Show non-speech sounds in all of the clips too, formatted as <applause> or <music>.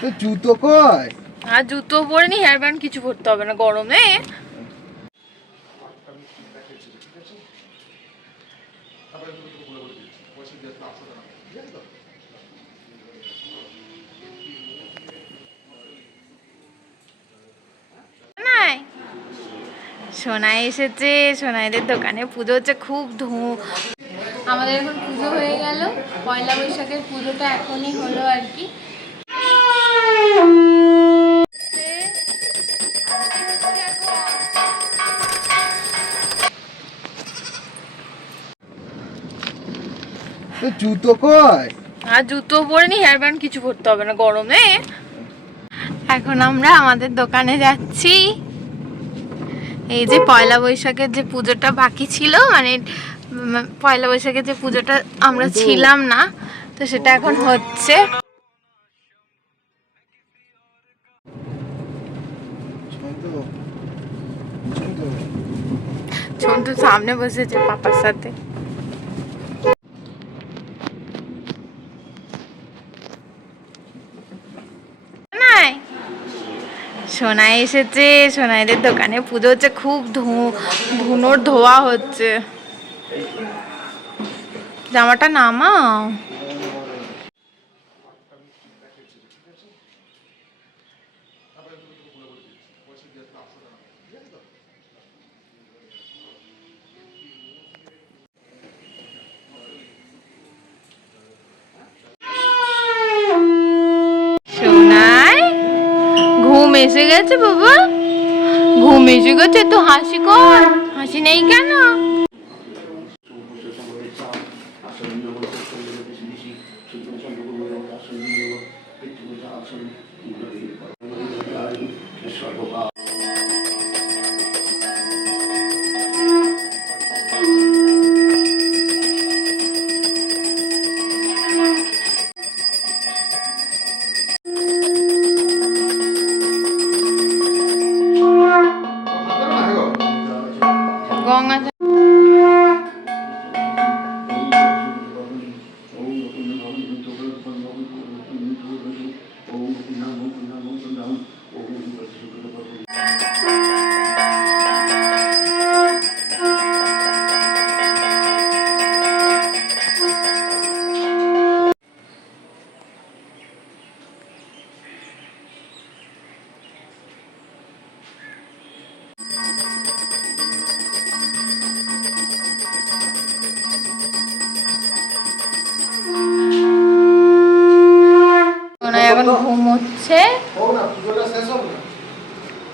তো জুতো কয় আর জুতো পরে নি হেয়ার ব্যান্ড কিছু পরতে হবে না, গরমে। নাই সোনাই এসেছে, সোনাইদের দোকানে পুজো হচ্ছে খুব ধুম আমাদের এখন পুজো হয়ে গেল, পয়লা বৈশাখের পুজোটা এখনই হলো আর কি। জুতো কয় আর জুতো পরে নি হেয়ার ব্যান্ড কিছু পরতে হবে না গরমে। এখন আমরা আমাদের দোকানে যাচ্ছি। এই যে পয়লা বৈশাখের যে পুজোটা বাকি ছিল মানে পয়লা বৈশাখের যে পুজোটা আমরা ছিলাম না তো সেটা এখন হচ্ছে। ছোট্ট সামনে বসেছে পাপার সাথে। সোনাই। এসেছে, সোনাইদের দোকানে পুজো হচ্ছে, খুব ধুনোর ধোয়া হচ্ছে। জামাটা নামাও সোনাই ঘুম এসে গেছে বাবা। ঘুম এসে গেছে তো হাসি কর। হাসি নেই কেন? গঙ্গা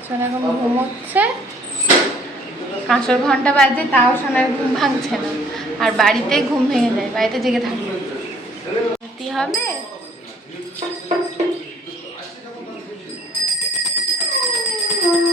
সোনা এখন ঘুমোচ্ছে। কাঁসর ঘণ্টা বাজে তাও সোনার ঘুম ভাঙছে না। আর বাড়িতে ঘুম ভেঙে যায়, বাড়িতে জেগে থাকবে। হবে? দেখো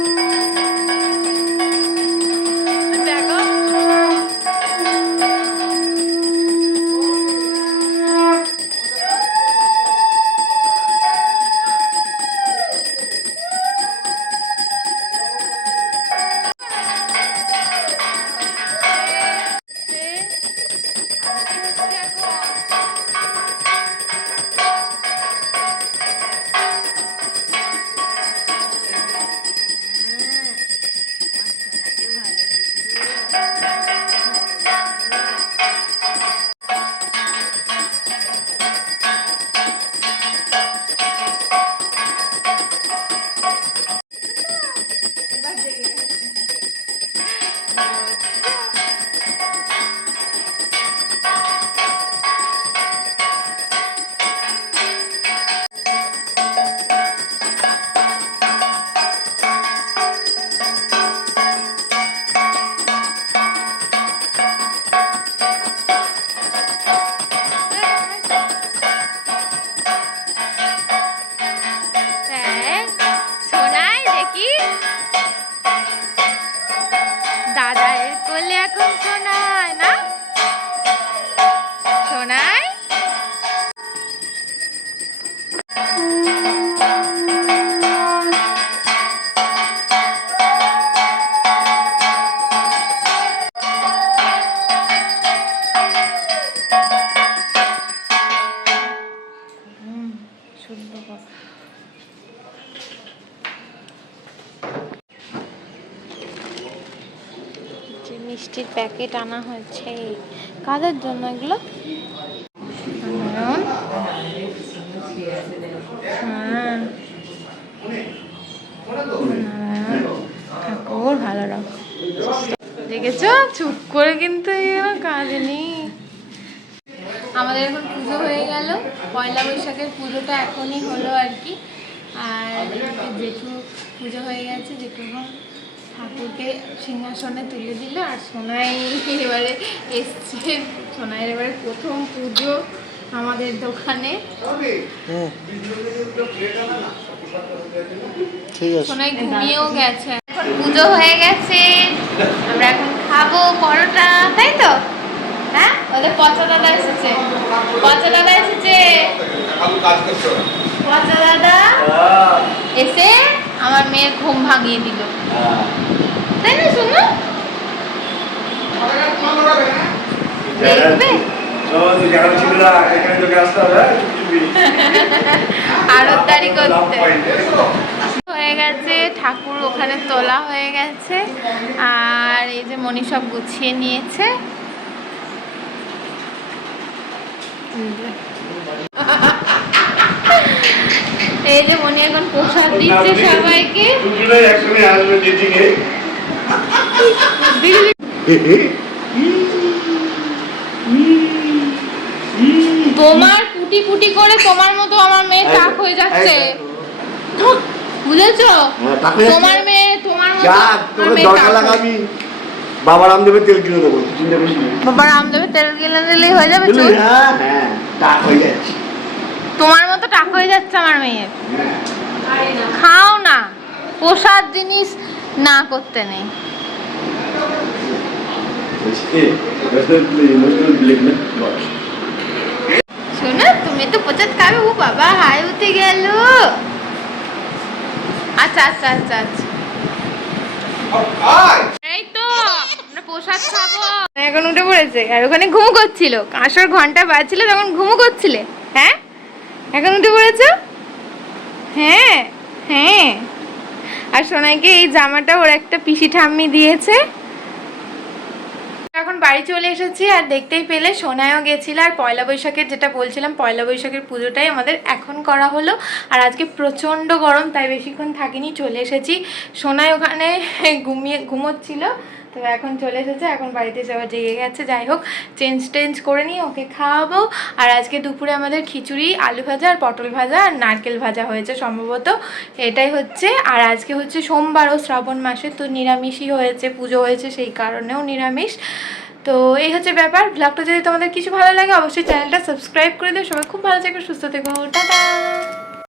দাদায়ের কোলে এখন সোনা। মিষ্টির প্যাকেট আনা হয়েছে। কাদের জন্য এগুলো? ঠাকুর ভালো রাখ দেখেছ? চুপ করে কিন্তু এগুলো কাঁদেনি আমাদের এখন পুজো হয়ে গেল। পয়লা বৈশাখের পুজোটা এখনই হলো আর কি। আর জেঠু পুজো হয়ে গেছে জেঠু ঠাকুরকে সিংহাসনে তুলে দিল আর সোনাই এবারে এসছে। সোনাইয়ের এবারে প্রথম পুজো আমাদের দোকানে। হ্যাঁ সোনাই ঘুমিয়েও গেছে। এখন পুজো হয়ে গেছে। আমরা এখন খাব পরোটা তাই তো? হ্যাঁ? ওদের পচা দাদা এসেছে। পচা দাদা এসেছে। পচা দাদা এসে আমার মেয়ের ঘুম ভাঙিয়ে দিল। তাই না শোনো <laughs> করতে। হয়ে গেছে, ঠাকুর ওখানে তোলা হয়ে গেছে, আর এই যে মনি সব গুছিয়ে নিয়েছে। এই যে মনি এখন প্রসাদ দিচ্ছে সবাইকে। তোমার কুটি কুটি করে তোমার মতো আমার মেয়ে টাক হয়ে যাচ্ছে। বুঝেছ? হ্যাঁ? তোমার মেয়ে তোমার মতো বাবা রামদেবের তেল কিনে দেবো। চিন্তা করিস না। বাবা রামদেবের তেল গেলে দিলেই হয়ে যাবে হ্যাঁ হ্যাঁ টাক হয়ে যাচ্ছে তোমার মতো হয়ে যাচ্ছে আমার মেয়ের। হ্যাঁ। খাও না, প্রসাদ জিনিস না করতে নেই। শোনো, তুমি তো প্রসাদ খাবে, ও বাবা, হাই উঠে গেল। আচ্ছা আচ্ছা আচ্ছা আচ্ছা। এই তো প্রসাদ খাব। এখন উঠে পড়েছে। আর ওখানে ঘুমু করছিল। কাঁসর ঘণ্টা বাজছিল, তখন ঘুমু করছিলে। হ্যাঁ? এখন উঠে পড়েছো? হ্যাঁ হ্যাঁ। আর সোনাইকে এই জামাটা ওর একটা পিসি ঠাম্মি দিয়েছে। এখন বাড়ি চলে এসেছি আর দেখতেই পেলে সোনায়ও গেছিল আর পয়লা বৈশাখের যেটা বলছিলাম, পয়লা বৈশাখের পুজোটাই আমাদের এখন করা হলো। আর আজকে প্রচণ্ড গরম, তাই বেশিক্ষণ থাকিনি, চলে এসেছি। সোনায় ওখানে ঘুমিয়ে, ঘুমোচ্ছিল। তো এখন চলে এসেছে, এখন বাড়িতে যাওয়া জেগে গেছে। যাই হোক চেঞ্জ টেঞ্জ করে নিয়ে ওকে খাওয়াবো। আর আজকে দুপুরে আমাদের খিচুড়ি, আলু ভাজা আর পটল ভাজা আর নারকেল ভাজা হয়েছে সম্ভবত। এটাই হচ্ছে। আর আজকে হচ্ছে সোমবার ও শ্রাবণ মাসে, তো নিরামিষই হয়েছে, পুজো হয়েছে সেই কারণেও নিরামিষ। তো এই হচ্ছে ব্যাপার। ব্লগটা যদি তোমাদের কিছু ভালো লাগে, অবশ্যই চ্যানেলটা সাবস্ক্রাইব করে দিও। সবাই খুব ভালো থেকো, সুস্থ থেকো। টাটা!